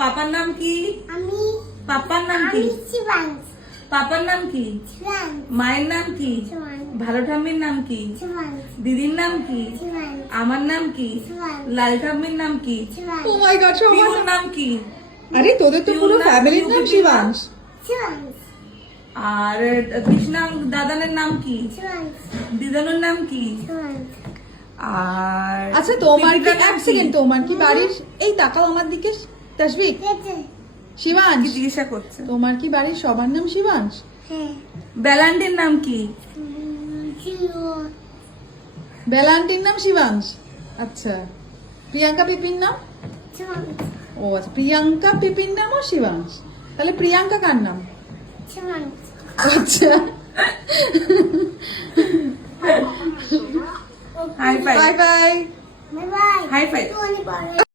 পাপার নাম কি? আমি পাপার নাম কি? শিবাংশ। পাপার নাম কি? শিবাংশ। মায়ের নাম কি? শিবাংশ। ভালো ঠাম্মির নাম কি? শিবাংশ। দিদির নাম কি? শিবাংশ। আমার নাম কি? শিবাংশ। লাল ঠাম্মির নাম কি? শিবাংশ। ও মাই গড, সবার পিউর নাম। নাম কি? আরে তোদের তো পুরো পিউর নাম, ফ্যামিলির পিউ নাম পিউ শিবাংশ। শিবাংশ। আর কৃষ্ণা দাদানের নাম কি? শিবাংশ। দিদানুর নাম কি? শিবাংশ। আর আচ্ছা তোমার কি পিপিটার নাম এক সেকেন্ড, তোমার কি বাড়ির এই তাকাও আমার দিকে তাসবিক, কেটে। শিবাংশ, কি জিজ্ঞাসা করছে? তোমার কি বাড়ির সবার নাম শিবাংশ? হ্যাঁ। বেলান্ডির নাম কি? জিও। বেলান্টির নাম শিবাংশ। আচ্ছা, প্রিয়াঙ্কা পিপির নাম? শিবাংশ। ও আচ্ছা, প্রিয়াঙ্কা পিপির নামও শিবাংশ। তাহলে প্রিয়াঙ্কা কার নাম? শিবাংশ। আচ্ছা, hi fi bye bye. Bye bye. Hi fi. একটু অনেক বড়